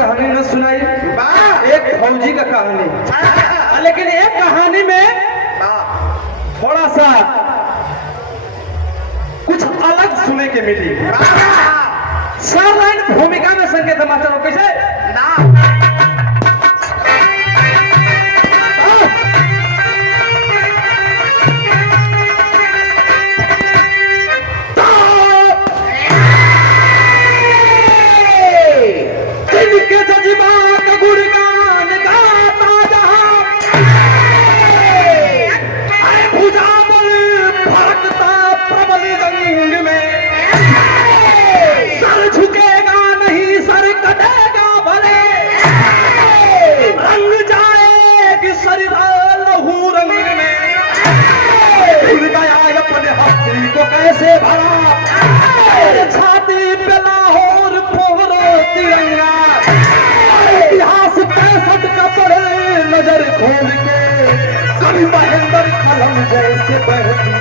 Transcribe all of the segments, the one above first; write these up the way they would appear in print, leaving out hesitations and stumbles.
कहानी न सुनाई, एक फौजी का कहानी। लेकिन एक कहानी में थोड़ा सा कुछ अलग सुने के मिली। सार्वजनिक भूमिका में संकेत मास्टर कैसे कैसे भरा छाती पे लाहौर फोड़ो तिरंगा, इतिहास 65 का पढ़े नजर खोल के, कभी महेंद्र कलम जैसे बहती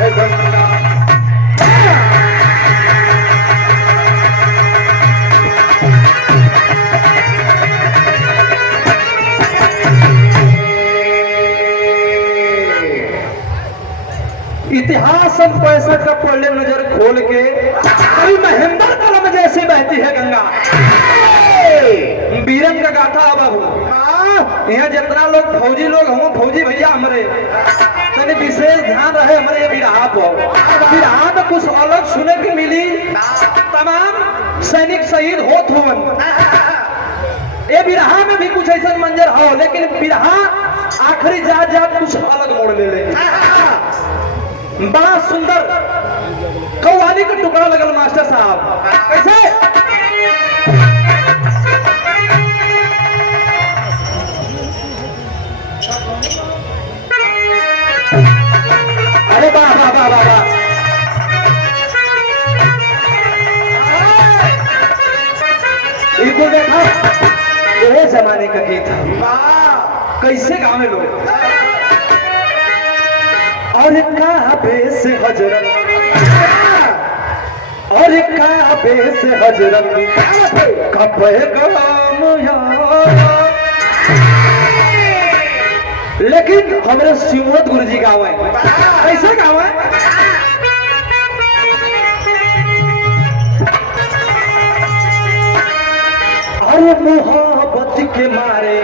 है गंगा। इतिहास 65 का पढ़ले नजर खोल के, कभी महेंद्र कलम जैसे बहती है गंगा। बीरन का गाथा बाबू, यहाँ जितना लोग फौजी लोग हम फौजी भैया हमारे तनी विशेष ध्यान रहे हमारे बिरहा पर। बिरहा में कुछ अलग सुने के मिली, तमाम सैनिक शहीद होत हुवन। ये बिरहा में भी कुछ ऐसा मंजर हो, लेकिन बिरहा आखिरी जात जात कुछ अलग मोड़ ले। बड़ा सुंदर कव्वाली का टुकड़ा लगल मास्टर साहब। कैसे अरे वाह वाह वाह वाह वाह, इनको देखा ये जमाने का गीत कैसे गावे लोग। और काबे से हजरत, और काबे से हजरत का पैगाम यार। लेकिन हमारे शिवमत गुरु जी गावे कैसे गावे, अरे मोहब्बत के मारे,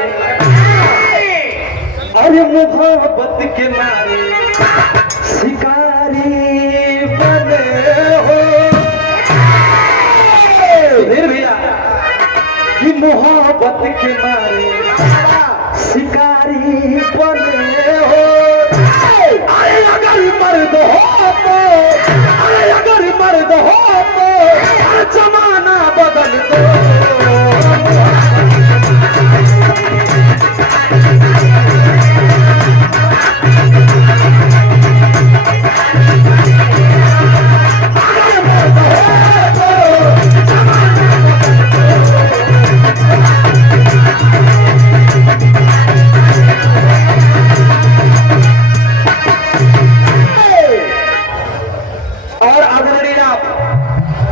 अरे मोहब्बत के मारे शिकारी बने हो। फिर भैया कि मोहब्बत के मारे शिकारी बने हो। अरे अगर मर्द हो तो, अरे अगर मर्द हो तो जमाना बदल दो।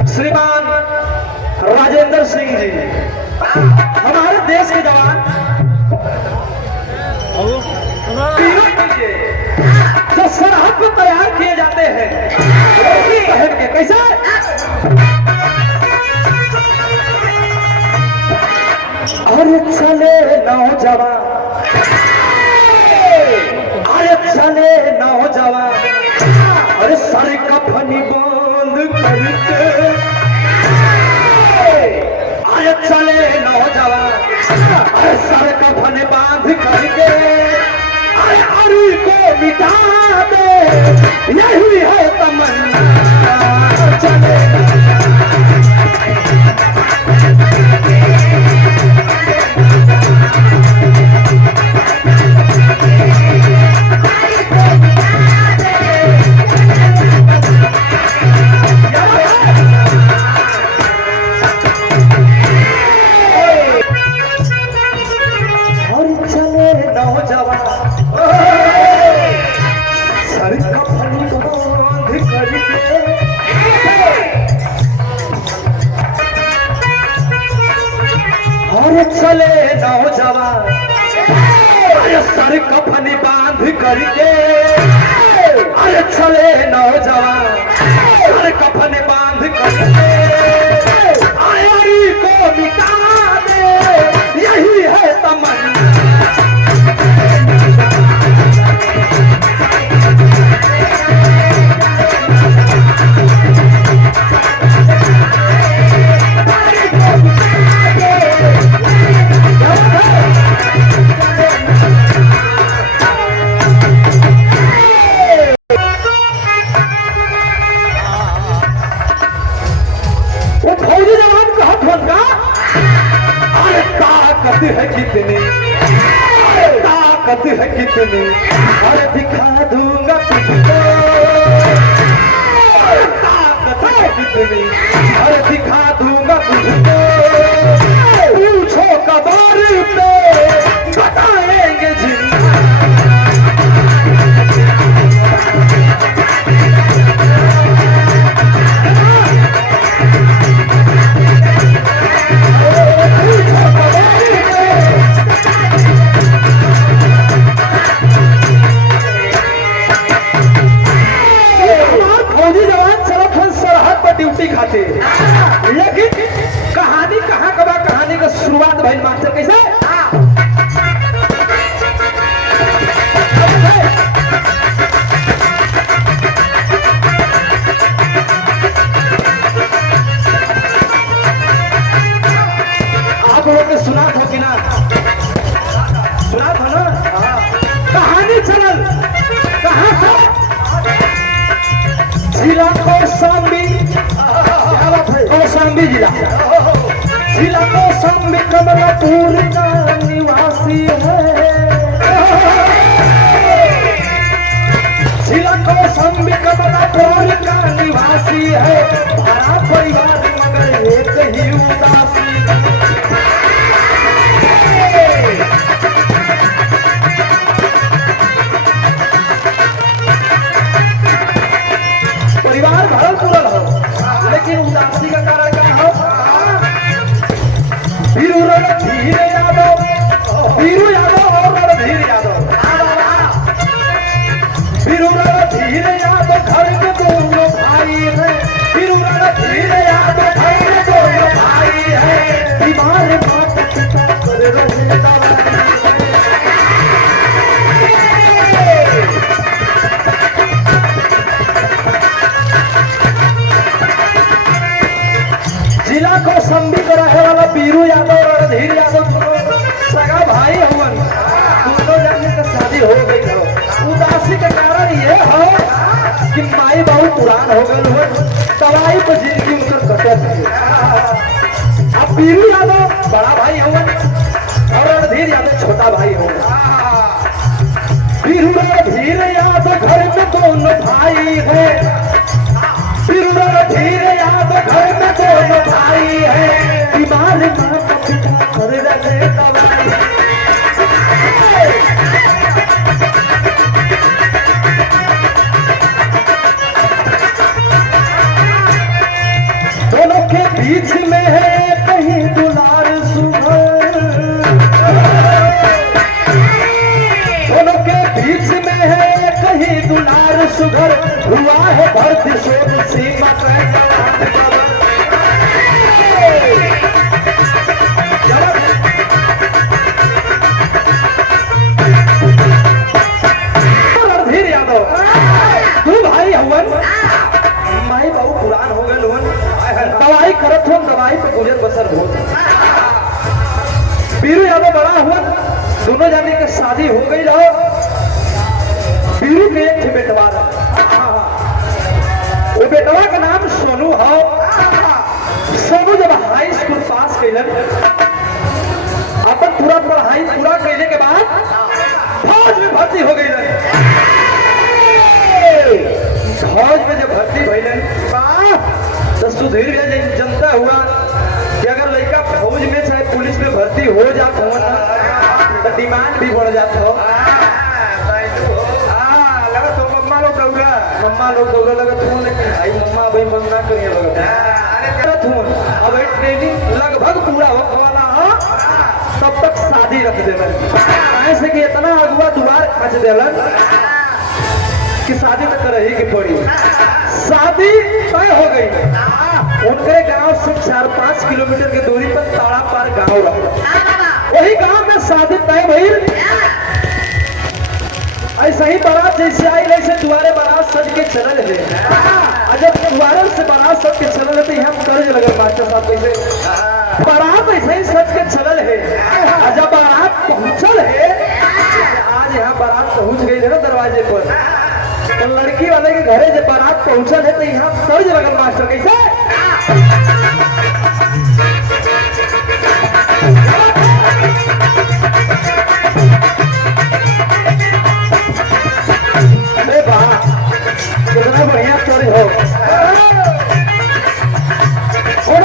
श्रीमान राजेंद्र सिंह जी हमारे देश के जवान, जो सरहद पर तैयार किए जाते हैं पहन के। कैसे अरे चले नौजवान, अरे चले नौजवान, अरे सर कफनी बंद करके, अरे चले नौजवान, अरे सर कफन बांध करके, अरे अरी को मिटा दे, यही है तमन्ना। चले नौजवान सर कफन बांध करके, करके अरे चले नौजवान अरे कफन बांध करके आयारी को मिटा दे यही है तमन्ना। ताकत है कितनी ताकत है कितनी अरे दिखा दूंगा तुझको ताकत है कितनी अरे दिखा दूंगा तुझको पूछो कबर पे बताएंगे जिंदा। ड्यूटी खाते लेकिन कहानी कहाँ कबा कहानी का शुरुआत भाई मास्टर कैसे आप लोगों ने सुना था कि ना सुना था ना कहानी चलल कहाँ से जिला कौशाम्बी कौशाम्बी जिला जिला कौशाम्बी कमलापुर का निवासी है जिला कौशाम्बी कमलापुर का निवासी है भरा परिवार मगर एक ही उदासी। परिवार भरल पूरल हो लेकिन उदासी का कारण क्या हो वीरू रणधीर यादव वीरू यादव और रणधीर यादव वीरू रणधीर यादव घर में दोनों भाई है वीरू रणधीर यादव घर में दोनों भाई है बीमार माता पिता कर रहे दवाई। जिला कौशाम्बी का रहे वाला वीरू यादव और रणधीर यादव सगा भाई हुआ दोनों जाने का शादी हो गई हो। उदासी का कारण ये हो कि माई बाबू पुरान हो गए हो दवाई पर जिंदगी उनकर कटत है। अब वीरू यादव बड़ा भाई हुआ और रणधीर यादव छोटा भाई हुआ। वीरू रणधीर यादव घर में दोनों भाई है वीरू रणधीर यादव घर में दोनों भाई है बीमार माता पिता कर रहे दवाई। दोनों के बीच में है कहीं दुलार सुघर दोनों के बीच में है कहीं दुलार सुघर हुआ है भर्ती सोन सीमा रणधीर यादव दो भाई हुआ माई बाबू पुरान हो गए दवाई करत हो दवाई पे गुजर बसर हो। वीरू यादव बड़ा हुआ दोनों जाने की शादी हो गई रहो। वीरू के एक बेटवा वो बेटवा का नाम सोनू हो। सोनू जब हाई स्कूल पास कैलन अपन पूरा पढ़ाई पूरा करने के बाद फौज में भर्ती हो गई। फौज में जब भर्ती भैलन तो सुधीर जनता हुआ कि अगर लड़का फौज में चाहे पुलिस में भर्ती हो जाता हो तो डिमांड भी बढ़ जाता हो। लगा तो मम्मा लोग दौड़ा लगा तुम लेकिन भाई मम्मा भाई मंगना करिए लगा अब ट्रेनिंग लगभग पूरा हो वाला हो तब तक शादी रख देना। ऐसे कि इतना अगुआ दुआर खच देलन कि शादी तो कर ही की पड़ी। शादी तय हो गई। उनके गांव से 4-5 किलोमीटर की दूरी पर ताड़ा पार गांव रहा। वही गांव में शादी तय भई। ऐसा ही बारात जैसे आई वैसे दुआरे बारात सज के चलल है। जब दुआरे से बारात सज के चलल है तो यहाँ कर्ज लगल मास्टर साहब कैसे बारात ऐसे ही सज के चलल है। जब बारात पहुंचल है, आज यहाँ बारात पहुंच गई है ना दरवाजे पर, तो लड़की वाले के घरे जब बारात पहुंचल है तो यहाँ कर्ज लगल मास्टर कैसे। अरे वाह, कितना बढ़िया स्टोरी हो।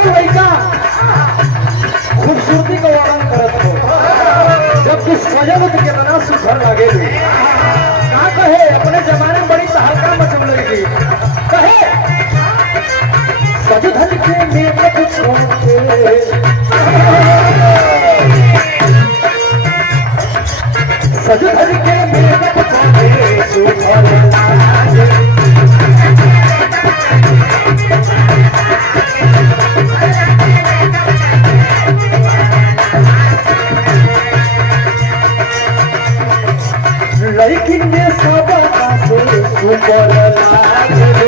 लड़का खूबसूरती का वर्णन करत हो, जब तू सजल तो कितना सुघर लगे। का कहे अपने जमाने में बड़ी तहलका मचल लगी। कहे सज धज के मेकअप छोड़े, सज धज के मेकअप छोड़े सुघर लागे। लेकिन ये सब से सुपर लागे।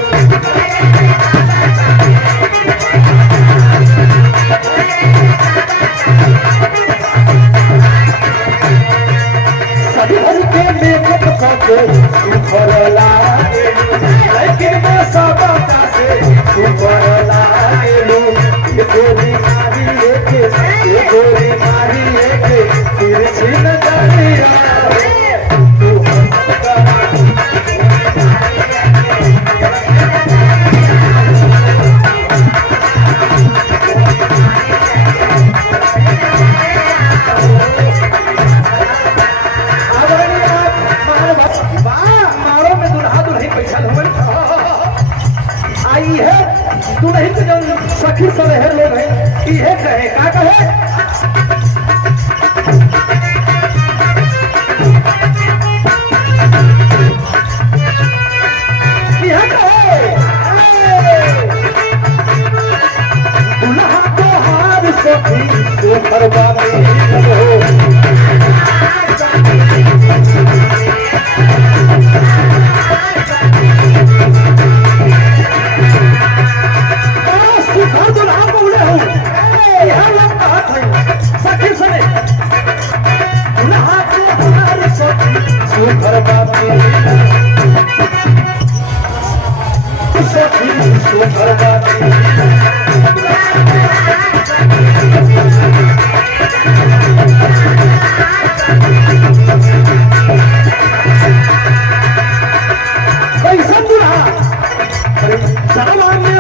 सभी भर के मेकअप करके सुपर लागे। लेकिन ये सब से सुपर लागे। ये गोली मारी लेके, ये गोली मारी लेके तिरछी नजरिया। आई है तू नहीं तो जो सखी सलहेर लोग हैं इहे कहे का कहे। इहे कहे दुल्हा को हार सखी से करवावे हो।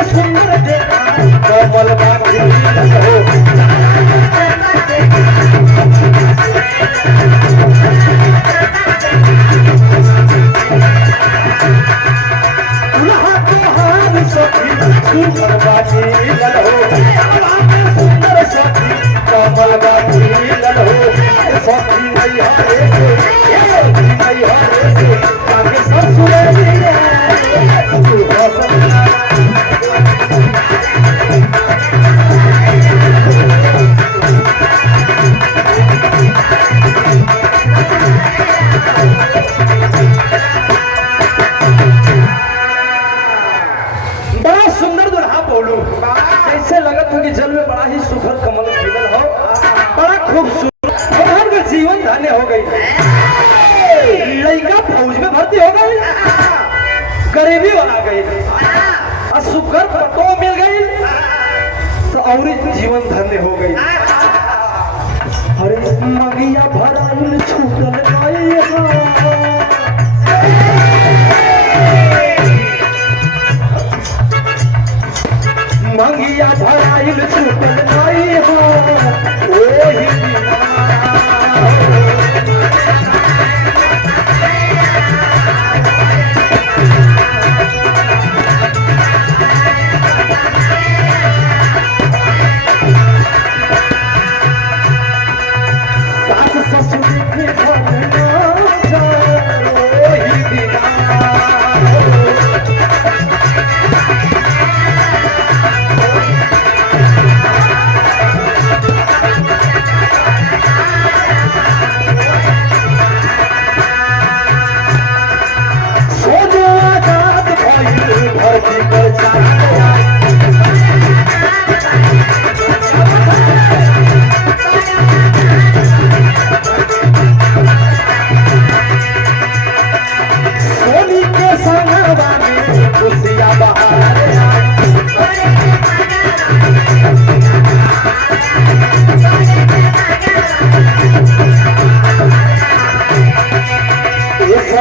सुंदर देखा कमल बाकी ऐसे लगत हो कि जल में बड़ा ही सुखद कमल खिलल हो, बड़ा खूबसूरत का जीवन धन्य हो गई। लड़का फौज में भर्ती हो गई, गरीबी वाला गई और सुखद पतो मिल गई तो और जीवन धन्य हो गई। अरे मंगिया भरा छूटल गई मंगिया भराइल छूटल नहीं हो ओही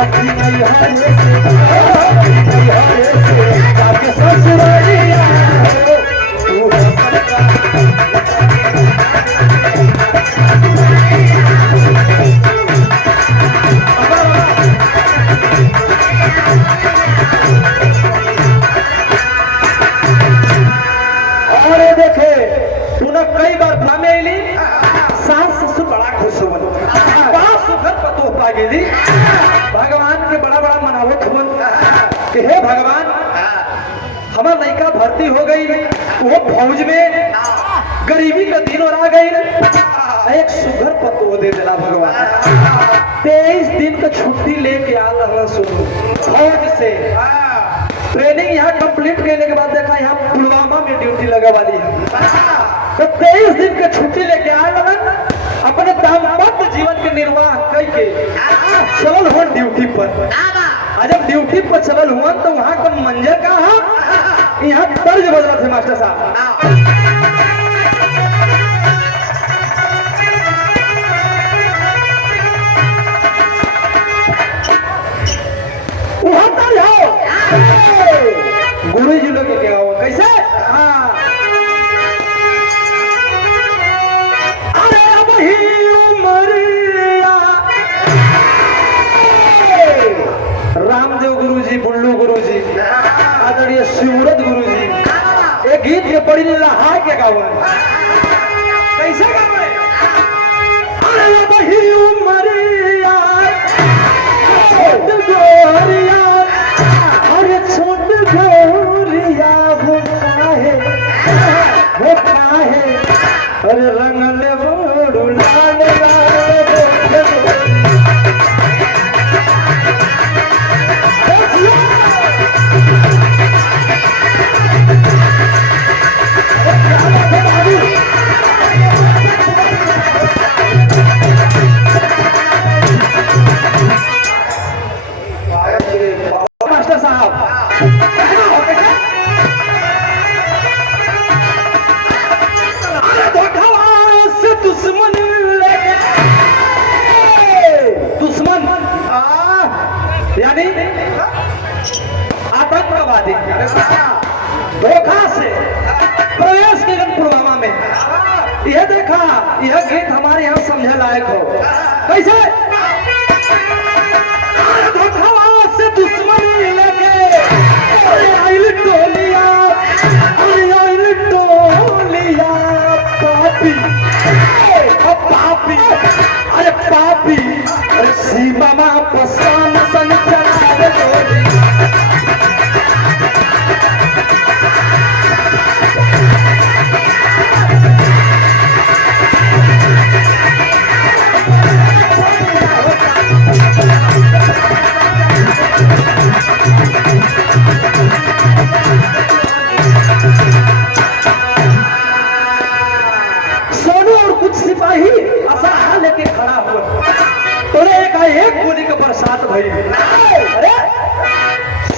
सखी नहीं हरे से जाके ससुरालिया हो और ये देखे तूने कई बार भामे अली सास ससुर बड़ा खुश हो बड़ा सुखद पतो पा गेली भगवान के बड़ा बड़ा मनावत हुन कि हे भगवान हमार लड़का भर्ती हो गई वो फौज में गरीबी का दिन और आ गई एक सुघर पतो दे देला भगवान 23 दिन का छुट्टी लेके आ रहा सुनो फौज से ट्रेनिंग यहाँ कंप्लीट करने के बाद देखा यहाँ पुलवामा में ड्यूटी लगा वाली है तो 23 दिन की छुट्टी लेके आए लगन अपने दाम्पत्य जीवन के निर्वाह करके चल हो ड्यूटी पर जब ड्यूटी पर चल हुआ तो वहाँ का मंजर का यहाँ तर्ज बदला थे मास्टर साहब गुरु जी लोग क्या हुआ कैसे अरे अब ही उमरिया रामदेव गुरु जी बुल्लू गुरु जी आदरणीय शिवरत गुरु जी एक गीत के बड़ी लहा के गावा कैसे गावे अरे अब ही उमरिया छोट गोरिया अरे छोट गोरिया वो काहे अरे रंग ले बोड़ू लाल मास्टर साहब दुश्मन दुश्मन यानी आतंकवादी धोखा से प्रवेश के पुलवामा में यह देखा यह गीत हमारे यहाँ समझे लायक हो कैसे धोखा से दुश्मन लेके आइल टोलिया पापी अरे पापी अरे सीमा पसान संचार सिपाही असरा लेके खड़ा हुआ तोरे एक गोली का बरसात भई अरे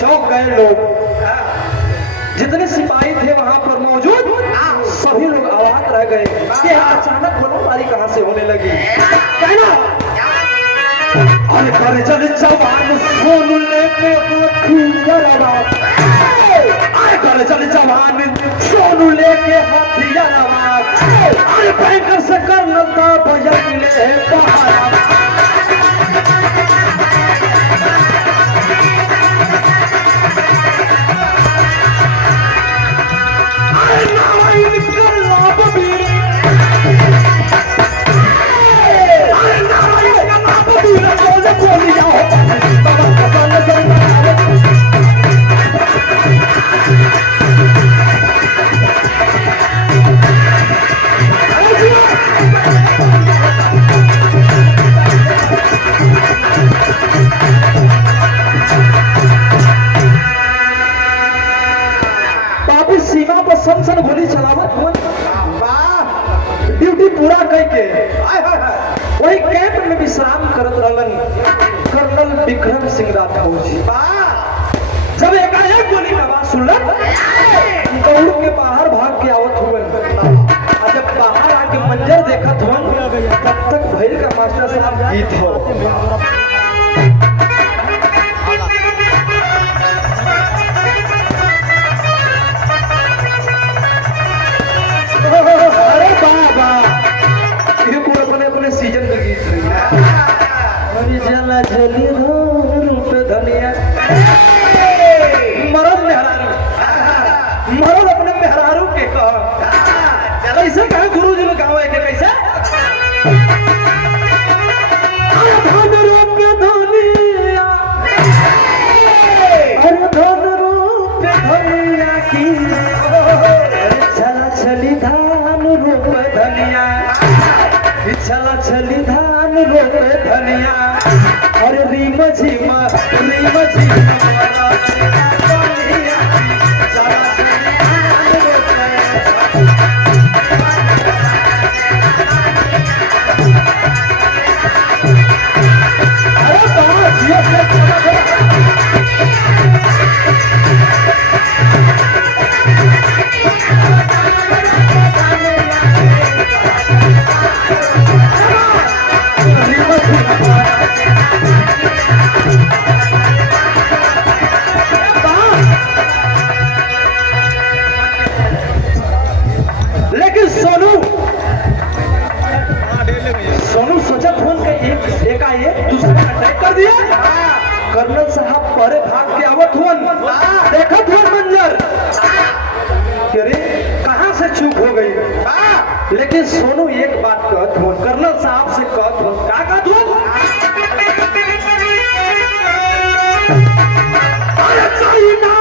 शौक गए लोग जितने सिपाही थे वहां पर मौजूद सभी लोग आवाज रह गए कि अचानक गोलीबारी कहां से होने लगी कहना अरे करे चल जवान सोनू लेके अरे करे चल जवान सोनू लेके हथियार अरे बैंकर से करना था बजट ले पहाड़ा अरे नारायण कर लाभ भी अरे नारायण का लाभ भी बोली जाओ बाबा पता नहीं सन गोली चलावत ड्यूटी पूरा करके वही कैंप में विश्राम करत रहलन कर्नल विक्रम सिंह राठौर जी जब एकाएक गोली का आवाज सुनलन दौड़ के बाहर भाग के आवत हुए और जब बाहर आके मंजर देखत हुए तब तक भैर का मास्टर साहब गीत हो चला चली रूप धनिया मरद मेहरारू मरद अपने मेहरारू के कह कैसे कहे गुरु जी ने गाँव के कैसे धन रूप धनिया अरे धन रूप धनिया की चला चली धान रूप धनिया चला चली धान रूप धनिया अरे रीम झीमा लेकिन सोनू सोचा फोन के एकाएक दूसरे अटैक कर दिया कर्नल साहब परे भाग के आवत हुन देखत हुन मंजर अरे कहां से चूक हो गई लेकिन सोनू एक बात कहत हुन कर्नल साहब से कहत हुन का कहत हुन अरे चाइना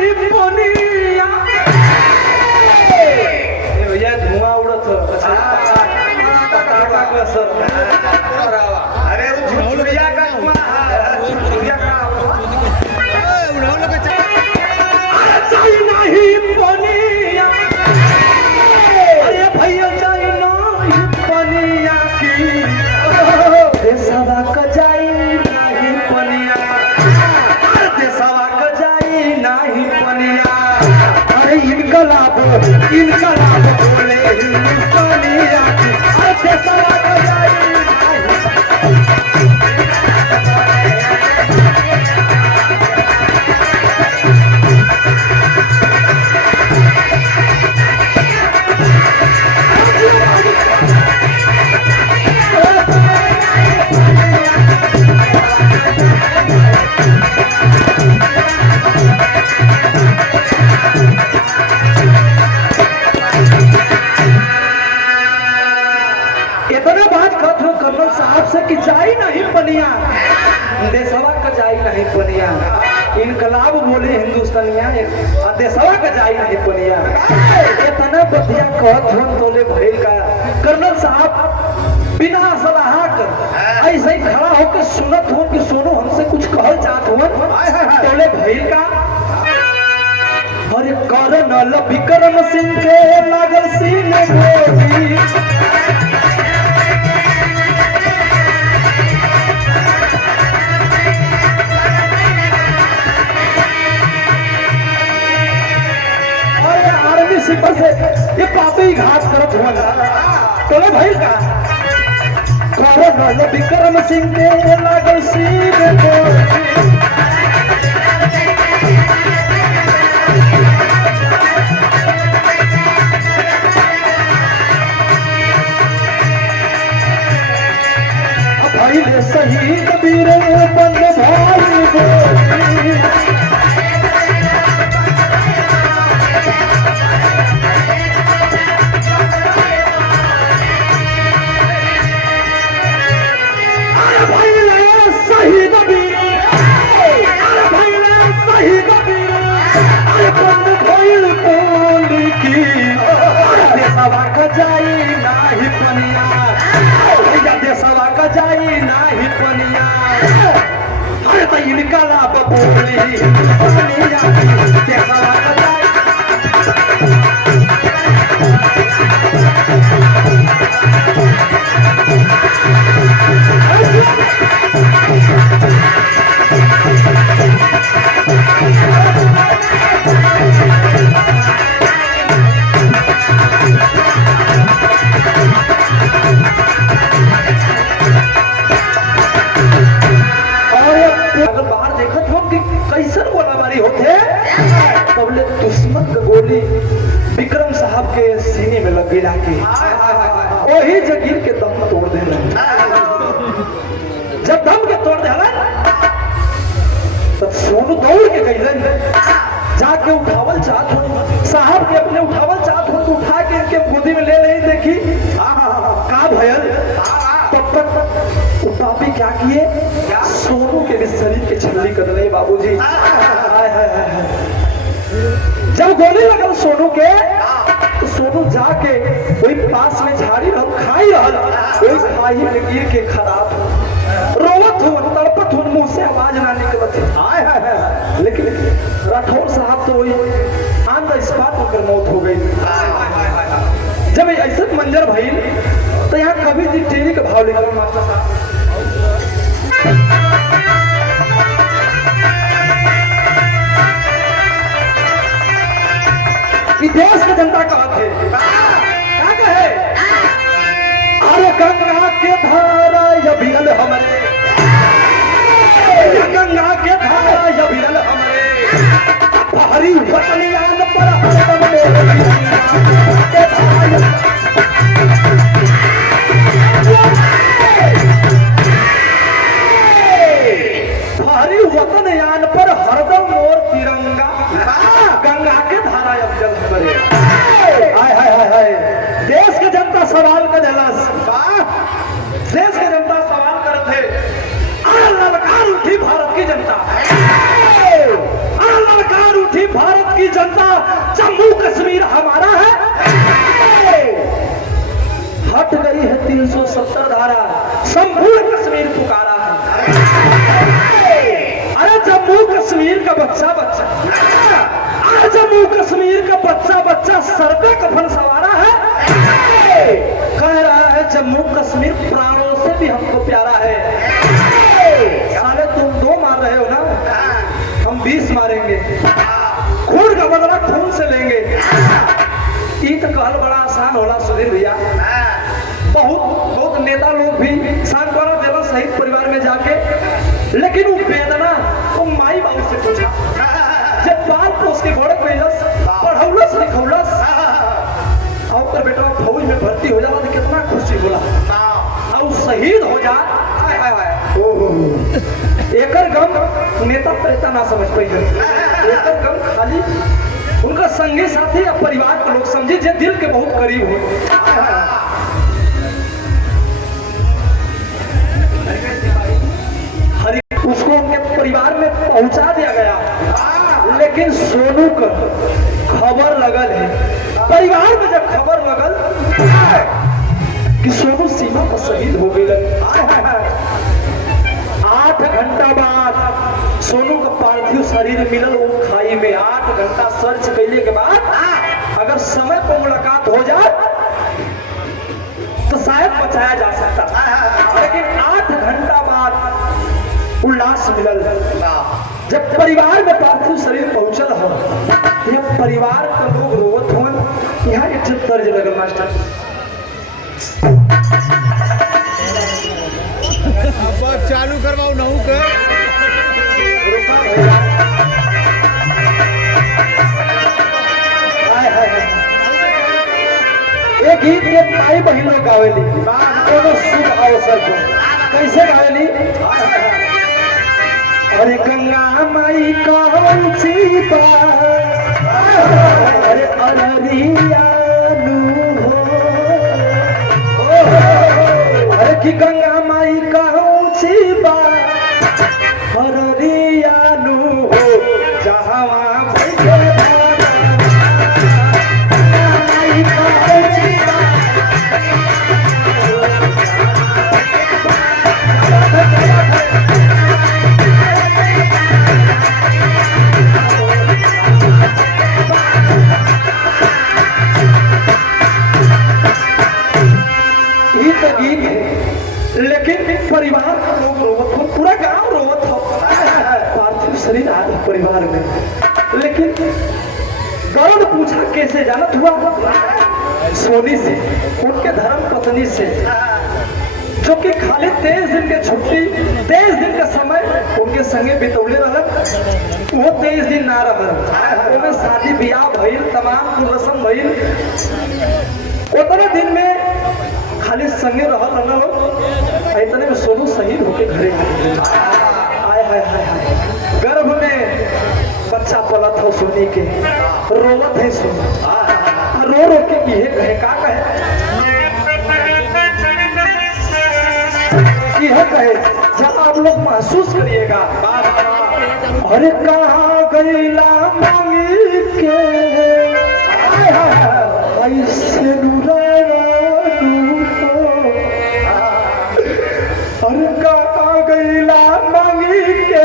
ही पोनिया ये धुआं उड़त अरे झुलुया का झुलुया का चाइना ही पनिया अरे भैया चाइना ही पनिया की देशवा का जाई नहीं पनिया देशवा का जाई नहीं पनिया अरे इनकलाब बोले हिंदुस्तानिया की अरे देशवा का जाई इतना बात कहत हो कर्नल साहब से कि जाई नहीं पनिया देशवा का जाई नहीं पनिया इनकलाब बोले हिंदुस्तानिया देशवा का जाई नहीं पनिया इतना बतिया कहत हो तोले भइल का कर्नल साहब बिना सलाह कर ऐसे ही खड़ा होकर सुनत हो कि सोनू हमसे कुछ कहल चाहत हो तोले भइल का अरे कर्नल विक्रम सिंह के लागल सीने गोली सिपर से ये पापी घात करत हुआ तोले भाई का कर्नल विक्रम सिंह के लागल सीने गोली भाई शहीद वीर बंद भाई गोली देशवा का जाई नाही पनिया देशवा का जाई नाही पनिया अरे तो इनका लाभ बोली देशवा का जाई विक्रम साहब के सीने में लग गई वही जगीर के दम तोड़ दे जब दम के तोड़ दिया तो सोनू दौड़ के गई जाके उठावल चाहत हो साहब के अपने उठावल चाहत हो तो उठा के इनके गोदी में ले रही देखी का भयल तब तक वो पापी क्या किए सोनू के भी शरीर के छल्ली कर रहे बाबूजी। जब गोली लगल सोनू के तो सोनू जाके वही पास में झाड़ी रहल खाई रहल वही खाई में गिर के खराब रोवत हो तड़पत हो मुंह से आवाज ना निकलत है। लेकिन राठौर साहब तो वही ऑन द स्पॉट होकर मौत हो गई। जब ऐसा मंजर भइल तो यहाँ कवि जी टेरी का भाव लिखल मास्टर साहब कि देश की जनता कहत है क्या कहे अरे गंगा के धारा ये बिरल हमरे गंगा के धारा ये बिरल हमरे भारी वतनियान पर हरदम के धारा भारी वतनयान पर हरदम मोर तिरंगा गंगा के धारा अफजल हमरे। हाय हाय हाय हाय देश के जनता सवाल कर देलस देश के जनता सवाल करत है ललकार उठी भारत की जनता ललकार उठी भारत की जनता जम्मू कश्मीर हमारा है। हट गई है 370 धारा संपूर्ण कश्मीर पुकारा है। अरे जम्मू कश्मीर का बच्चा बच्चा जम्मू कश्मीर का बच्चा बच्चा सर पे कफन सवारा है। कह रहा है जम्मू कश्मीर प्राणों से भी हमको प्यारा है। साले तुम 2 मार रहे हो ना हम 20 मारेंगे खून का बदला खून से लेंगे। ये तो कहल बड़ा आसान होला सुधीर भैया। बहुत नेता लोग भी सांत्वना देवा शहीद परिवार में जाके लेकिन वो वेदना वो माई बाबू से पूछा जब बाल पोस के गोड़े पेलस पढ़ौलस लिखौलस और बेटा फौज में भर्ती हो जाला तो कितना खुशी होला और शहीद हो जा एकर गम नेता प्रेता ना समझ पाई एकर गम खाली उनका संगी साथी या परिवार के लोग समझे जो दिल के बहुत करीब हो। उसको उनके परिवार में पहुंचा दिया गया लेकिन सोनू का खबर लगल है परिवार में जब खबर लगल कि सोनू सीमा पर शहीद हो गए 8 घंटा बाद सोनू का पार्थिव शरीर मिलल वो खाई में 8 घंटा सर्च करने के बाद अगर समय पर मुलाकात हो जाए तो शायद बचाया जा सकता लेकिन 8 घंटा बाद उल्लास मिलल। जब परिवार में पार्थिव शरीर पहुंचल हो यह परिवार का लोग रोवत हो यहाँ एक तर्ज लगल मास्टर अब चालू करवाओ नहू कर एक गीत के माई बहन लोग गावेली कोनो शुभ अवसर पर कैसे गावेली अरे गंगा माई कौन सी बात अरे अररिया अरे कि गंगा माई कौन सी बात अररिया हो जहाँ लेकिन परिवार का लोग रोवत हो पूरा गांव रोवत हो पार्थिव शरीर आदि परिवार में लेकिन गौरव पूछा कैसे जानत हुआ सोनी से उनके धर्म पत्नी से जो कि खाली 23 दिन के छुट्टी 23 दिन का समय उनके संगे बितौले रह वो 23 दिन ना रह शादी ब्याह भइल तमाम रस्म भइल उतने दिन में खाली संगे रहल लोग इतने में सोनू शहीद होके घरे आए हाय हाय हाय गर्भ में बच्चा पला था सोनी के रोवत है सोनू रो रो के ये कहे का कहे यह कहे जब आप लोग महसूस करिएगा अरे कहाँ गईला मांगी के ऐसे अरे कहाँ गईला मांगी के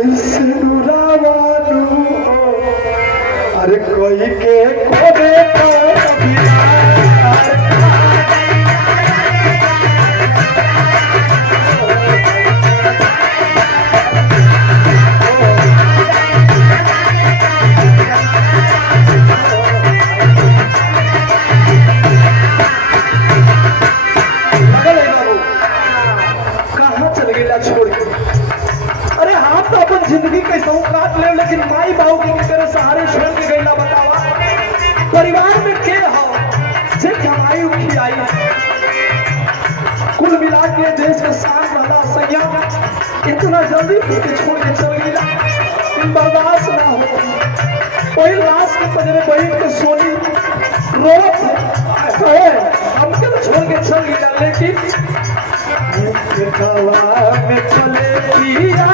ऐसे नुरावानू अरे कोई के खोदे तो जिंदगी कैसा काट ले लेकिन माई बाबू के तेरे सहारे छोड़ के गईला बतावा परिवार में के हो जे कमाई उठी आई कुल मिला के देश का शान वाला सैया इतना जल्दी उसके छोड़ के चल गईला बर्दाश्त ना हो कोई लाश के पंजरे बैठ के सोनी रोत है हमके तो छोड़ के चल गईला लेकिन में चले पिया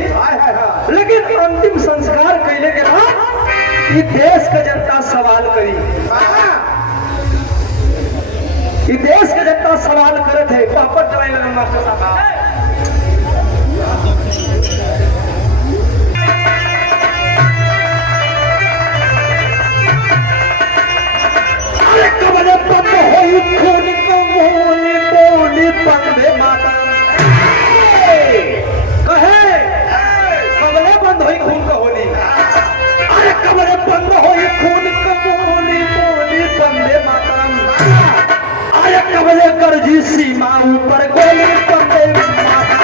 लेकिन अंतिम संस्कार कैले के बाद ई देश के जनता सवाल करी ई देश के जनता सवाल करे थे वापस चलाए लगे मास्टर साहब कबले बंद होई खून को मोली बोली पंदे माता कहे कबले बंद होई खून का होली अरे कबले बंद होई खून का मोली बोली पंदे माता अरे कबले करजी सीमा ऊपर गोली पंदे माता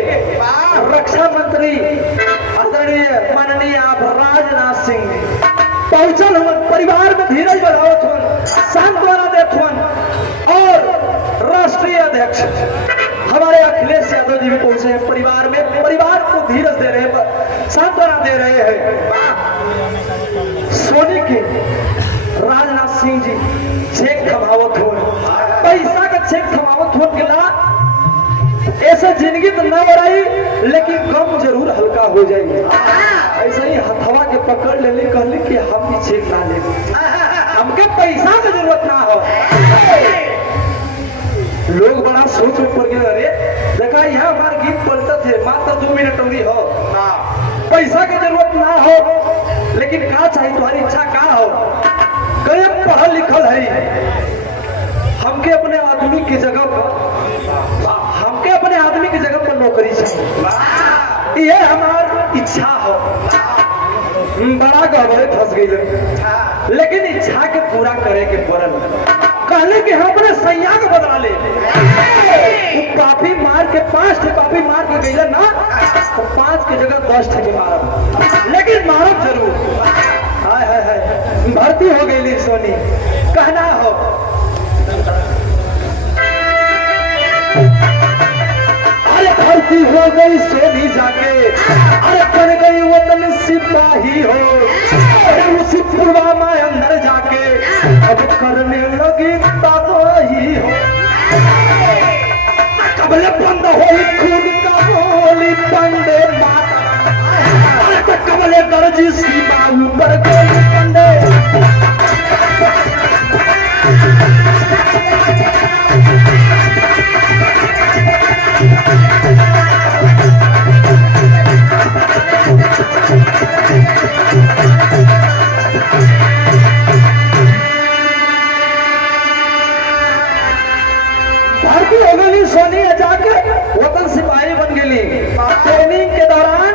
रक्षा मंत्री आदरणीय माननीय आप राजनाथ सिंह पहुंचल हम परिवार में धीरज बढ़ावत हन सांत्वना देत हन और राष्ट्रीय अध्यक्ष हमारे अखिलेश यादव जी भी पहुंचे हैं परिवार में परिवार को धीरज दे रहे हैं सांत्वना दे रहे हैं सोनी के राजनाथ सिंह जी चेक थमावत हो पैसा का चेक थमावत हो के ला ऐसे जिंदगी तो ना बढ़ाई लेकिन गम जरूर हल्का हो जाएगी ऐसा ही हथवा के पकड़ ले कहली कि हम भी चेक ना ले हमके पैसा की जरूरत ना हो लोग बड़ा सोच में पड़ गए। अरे देखा यहाँ हमारे गीत पलटा थे मात्र 2 मिनट अवधि हो, पैसा की जरूरत ना हो, लेकिन का चाहिए तुम्हारी इच्छा का हो। कई पढ़ल लिखल है, हमके अपने आदमी की जगह पर, हमके अपने आदमी की जगह पर नौकरी चाहिए, ये हमार इच्छा हो। बड़ा गहरे फंस गई, लेकिन इच्छा के पूरा करे के पड़ल। कहले कि हम अपने सैया के बदला ले, पापी मार के 5 ठे पापी मार के गई ना, तो 5 की जगह 10 ठे के मारब, लेकिन मारब जरूर। हाय हाय हाय, भर्ती हो गई सोनी, कहना हो अरे भर्ती हो गई सोनी जाके, अरे बन गई वतन सिपाही हो, अरे उसी पुलवामा अंदर जाके अब करने लगी तबाही हो। कबले बंद होई खून का गोली पंडे माता, अरे तो कबले गरजी सीमा ऊपर गोली पंडे। भर्ती हो गई सोनी जाके वतन सिपाही बन गई। ट्रेनिंग के दौरान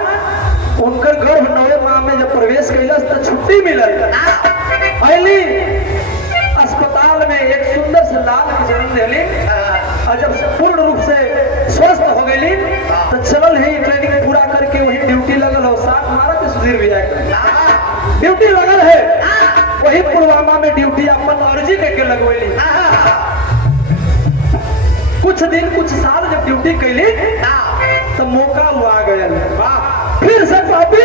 उनकर गर्भ 9वें माह में जब प्रवेश कैलस तो छुट्टी मिलल। अली अस्पताल में एक सुंदर से लाल के जन्म दिली, और जब से पूर्ण रूप से स्वस्थ हो गई तो चलल ही ट्रेनिंग पूरा करके वही ड्यूटी लगल हो। साथ मारा के सुधीर भैया ड्यूटी लगल है, वही पुलवामा में ड्यूटी अपन अर्जी करके लगवैली। कुछ दिन कुछ साल जब ड्यूटी कैली तो मौका हुआ गया, फिर से पापी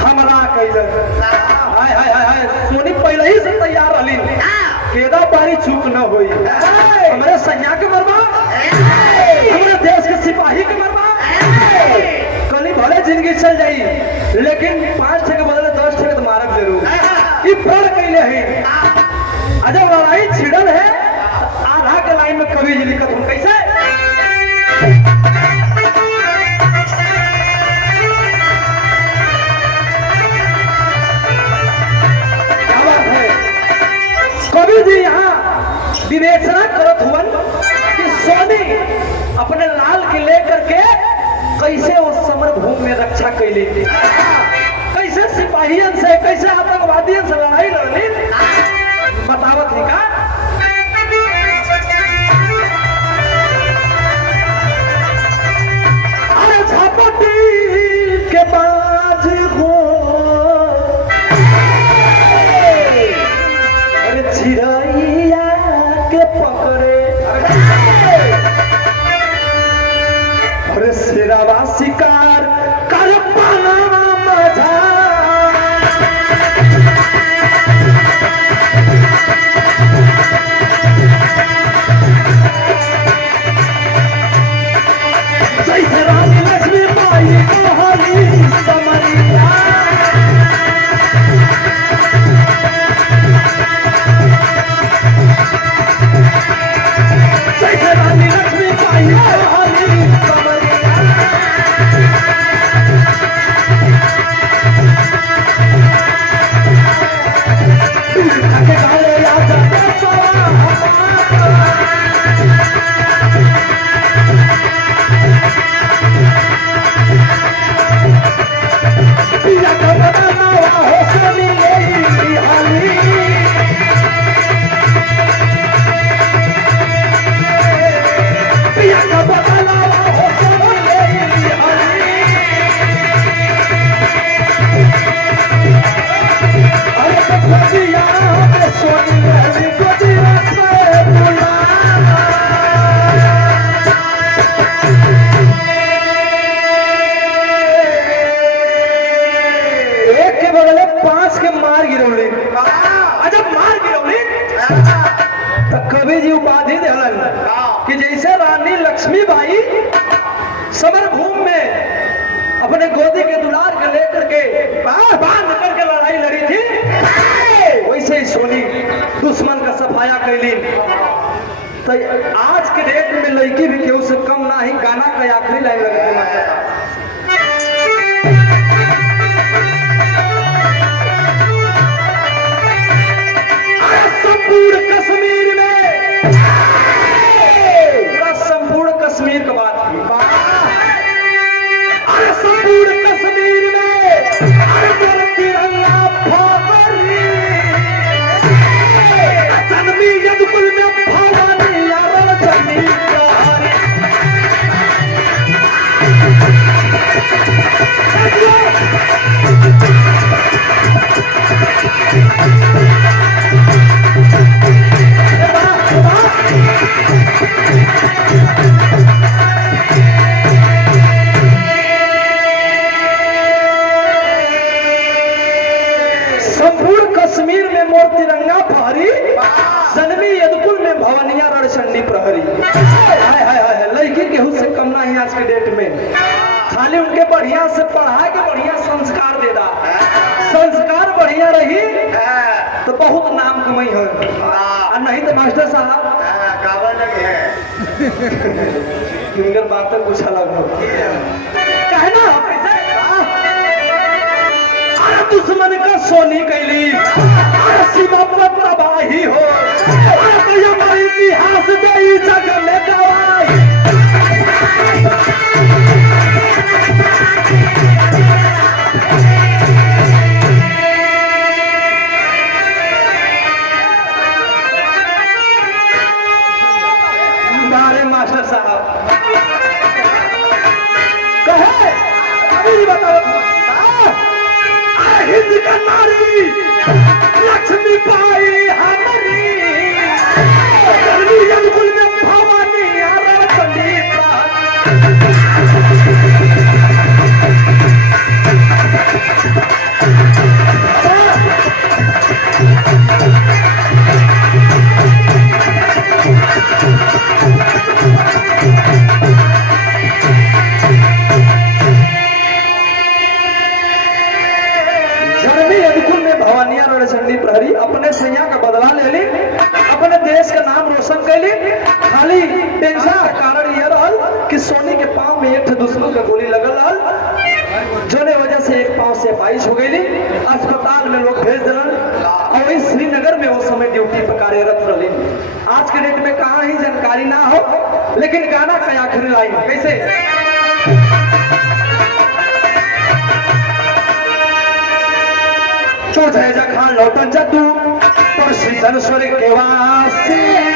हमरा कैलन। हाय हाय हाय हाय, सोनी पहले ही से तैयार रही, केदा पारी चूक न होई। हमारे सैया के मरबा, हमारे देश के सिपाही के मरबा, कली भले जिंदगी चल जाई, लेकिन 5 ठे के बदले 10 ठे के मारब जरूर। ये प्रण कैले है। अजब लड़ाई छिड़ल है, आधा के लाइन में कवि जी लिखत हूं कैसे। क्या बात है, कवि जी यहाँ विवेचना करत हुवन कि सोनी अपने लाल के लेकर के कैसे उस समर भूमि में रक्षा कैली, कैसे सिपाहियन से, कैसे आतंकवादियों से लड़ाई लड़ली, बतावत ही का। अरे झपटी के बाज हो, अरे चिड़ैया के पकड़े, अरे शेरवा शिकार कर पाना मजा। जैसे रानी लक्ष्मी बाई कहानी समरिया, जैसे रानी लक्ष्मी बाई कहानी समरिया। आके गाले याद पिया का बताना हो सोनी मेरी हाली, पिया का बताना हो सोनी मेरी हाली। अरे तो गोदिया में सोनी मेरी गोदिया से बुला, एक के बगले 5 के मार गिरौली। अजब मार गिरौली, तो कवि जी उपाधि दिलन कि जैसे रानी लक्ष्मीबाई समर भूमि में अपने गोदी के दुलार के लेकर के बाहर निकल के लड़ाई लड़ी थी, वैसे ही सोनी दुश्मन का सफाया कैली। तो आज के डेट में लड़की भी केहू से कम ना ही गाना का आखिरी लाइन लगे थे मास्टर साहब। संपूर्ण कश्मीर में पूरा संपूर्ण कश्मीर का बात की। अरे संपूर्ण कश्मीर में अरे मेरा तिरंगा फहरी जन्मी यदुकुल में भवानी यार चंडी प्रहरी। संपूर्ण कश्मीर में मोर तिरंगा फहरी जन्मी यदुकुल में भवनिया रणचंडी प्रहरी। हाय हाय हाय लड़की केहू से कम ना है आज के डेट में। खाली उनके बढ़िया से पढ़ा के बढ़िया संस्कार दे दा। संस्कार बढ़िया रही तो बहुत नाम कमाई है और नहीं तो मास्टर साहब फिंगर बात कुछ अलग हो कहना अरे दुश्मन का सोनी कैली अरे सीमा पर तबाही हो अरे तो ये हमारे इतिहास में ही जग में गवाही। हमारे मास्टर साहब कहे अभी बताओ हिंद का नारी लक्ष्मी पाई हमारी यदुकुल में भवानी यार चंडी भवानिया रणचंडी प्रहरी अपने सैया का बदला ले ली अपने देश का नाम रोशन कर ली। खाली टेंशन का कारण यह रहल कि सोनी के पांव में एक दुश्मन का गोली लगल रहल जोने वजह से एक पांव से अपाइश हो गई। अस्पताल में लोग भेज दिलन और वही श्रीनगर में उस समय ड्यूटी पर कार्यरत रही। आज के डेट में कहाँ ही जानकारी ना हो लेकिन गाना का आखिरी लाइन कैसे तो जय जखान लौटन जतू पर सीधन स्वर्ग के वासी